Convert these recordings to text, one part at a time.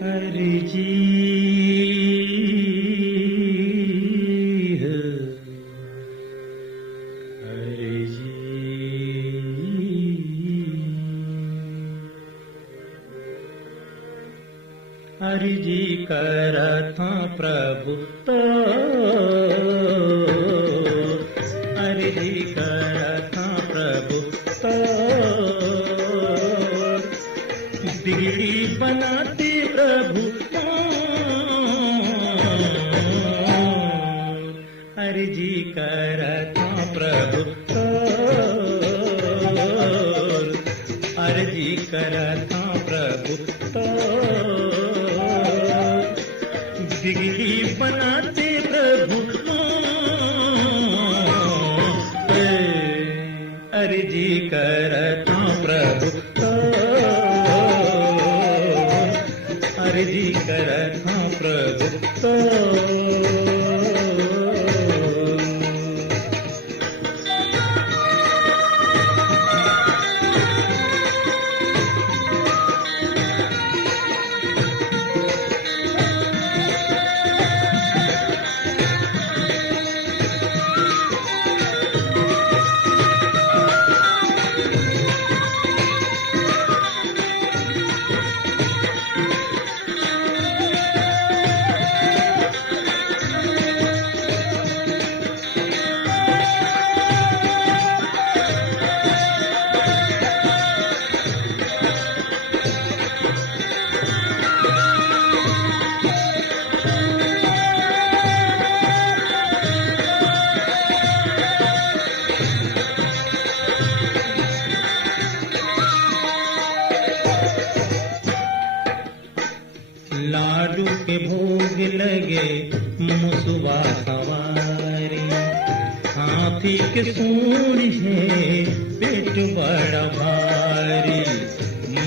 हरि जी हरि जी हरि जी करता प्रभु तो हरि जी करता प्रभु तो बिगड़ी बनाते प्रभु हरि जी करता प्रभु हरि जी करता प्रभु बिगड़ी बनाते प्रभु हरि जी करता प्रभु हरि जी करता प्रभु लाडू के भोग लगे मुसवा सवारी हाथी के सूंड है पेट बड़ा भारी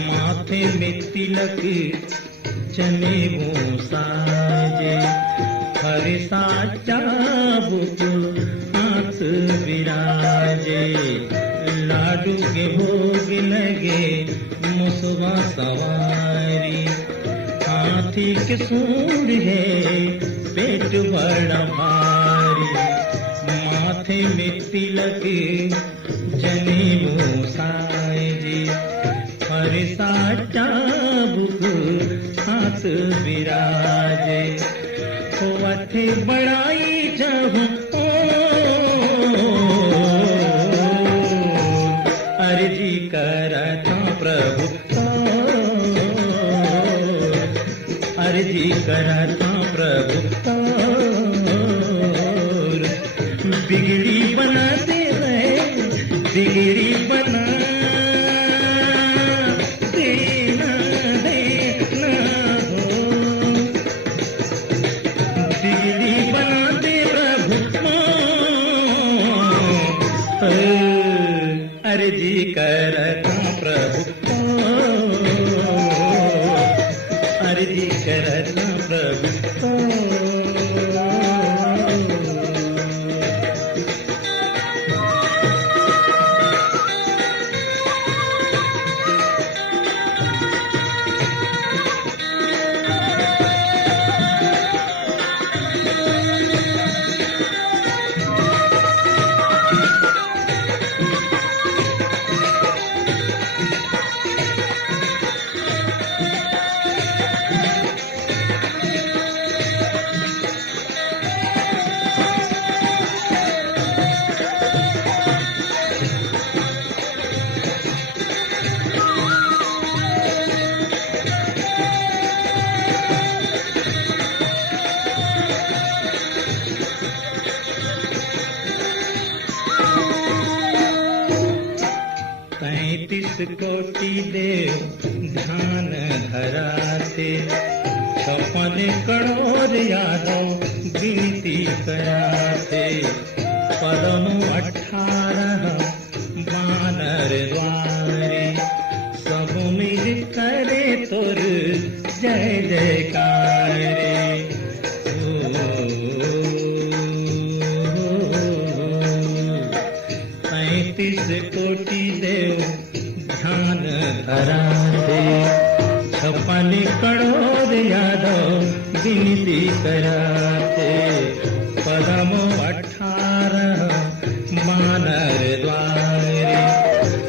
माथे में तिलक चने वो साजे हरे सा चाबुक हाथ विराजे लाडू के भोग लगे मुसवा सवारी हाथी के सूंड है पेट बड़ा भारी माथे में तिलक जनेऊ साजे हरे सा चाबुक हाथ विराजे होवथे बड़ाई जहूं हरि जी करता प्रभु हरि जी करता प्रभु बिगड़ी बना दे बिगड़ी बना देना देना हो बिगड़ी बना दे प्रभु हरि जी करता प्रभु हरि जी करता प्रभु कोटि देव ध्यान धराते छपन करोड़ यादव गिनती कराते परम 18 बानर द्वारे सब मिल करे तोर जय जयकार रे 35 कोटि देव ध्यान धराते 56 करोड़ विनती कराते, पदम 18 मानर द्वारे,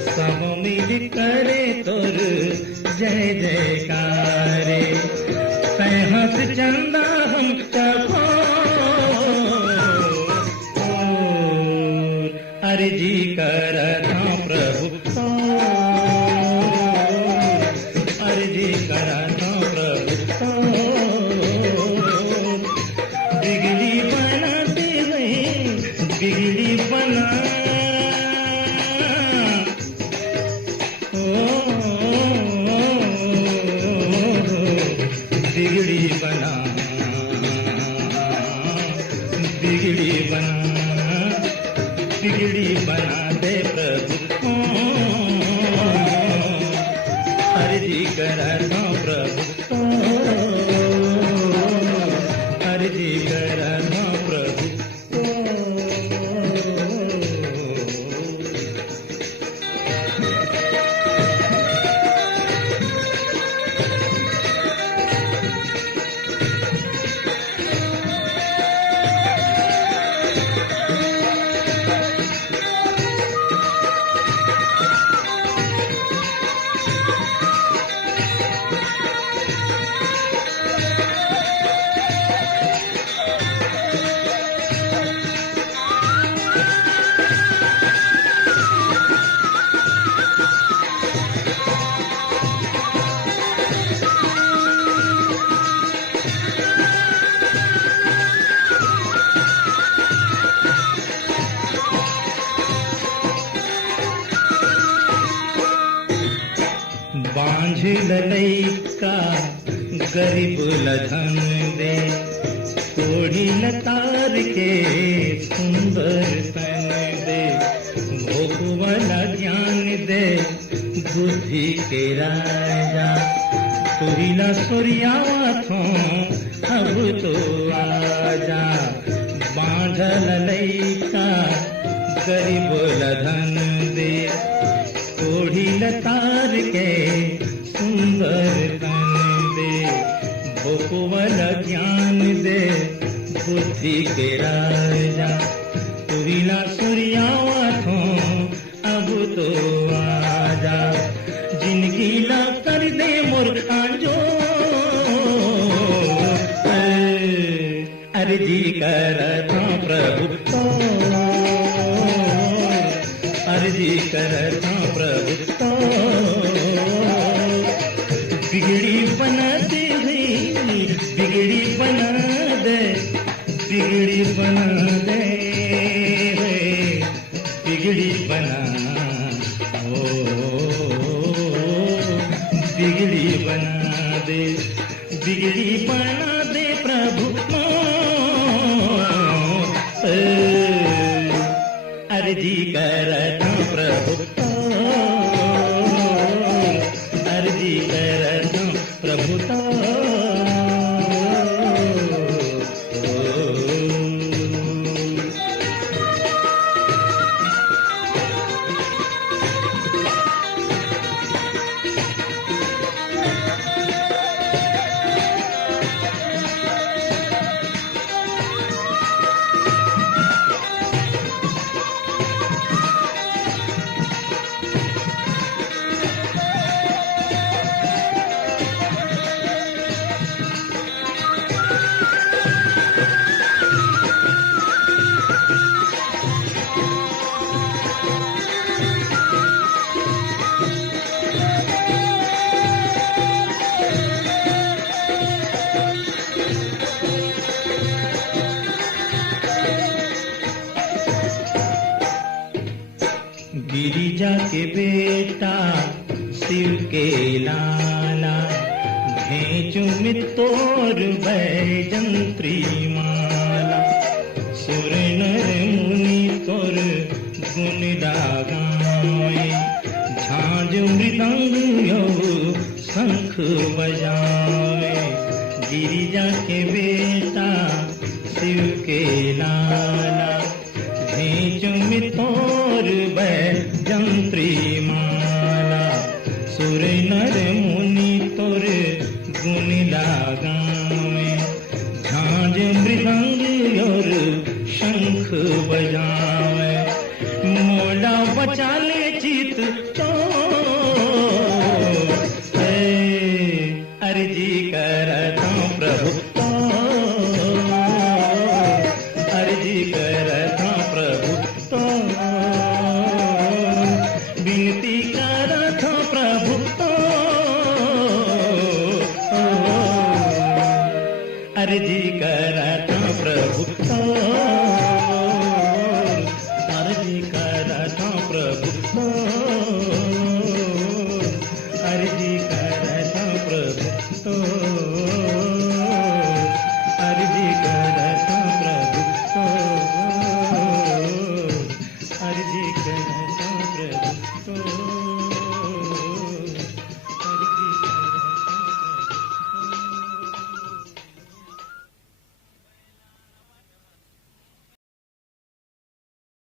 सब मिल करे तुर जय जयकारे, सहस चंदा हम कहो अर्जी करता प्रभु, अर्जी करता प्रभु, बिगड़ी बनाते हैं, बिगड़ी बना, बिगड़ी बना, बिगड़ी बना, बिगड़ी बना दे प्रभु, अर्जी करता प्रभु, अर्जी करता प्रभु। बांझ ललैका गरीब लधन दे, कोढ़ी लतार के सुंदर तन दे, भोग वाला ज्ञान दे बुद्धि के राजा, तुहिला सूर्यावा थो अब तो आजा, बांझ ललैका गरीब लधन दे, कोढ़ी लतार के सुंदर तन दे, भोपवल ज्ञान दे बुद्धि के राजा, तुहिला सूर्यावा थो अब तो आजा, जिंदगी ला कर दे मूर्खा जो, अर्जी करता प्रभु, अर्जी करता प्रभु, बिगड़ी बना दे, बिगड़ी बना दे, बिगड़ी बना दे, बिगड़ी बना, ओ बिगड़ी बना दे, बिगड़ी बना दे प्रभु, अर्जी करता प्रभु, अर्जी करता प्रभु, गिरिजा के बेटा शिव के लाला, भेजू में तोर बैजंत्री माला, सुर नर मुनि तोर गुण गावे, झांझ मृदंग यो शंख बजावे, गिरिजा के बेटा शिव के लाला, भेजू में तोर बैजंत्री माला, सुर नर मुनि तोर गुण गावे, अर्जी करता प्रभु तो, अर्जी करता प्रभु तो, विनती करता प्रभु तो, अर्जी करता प्रभु तो, अर्जी करता प्रभु तो।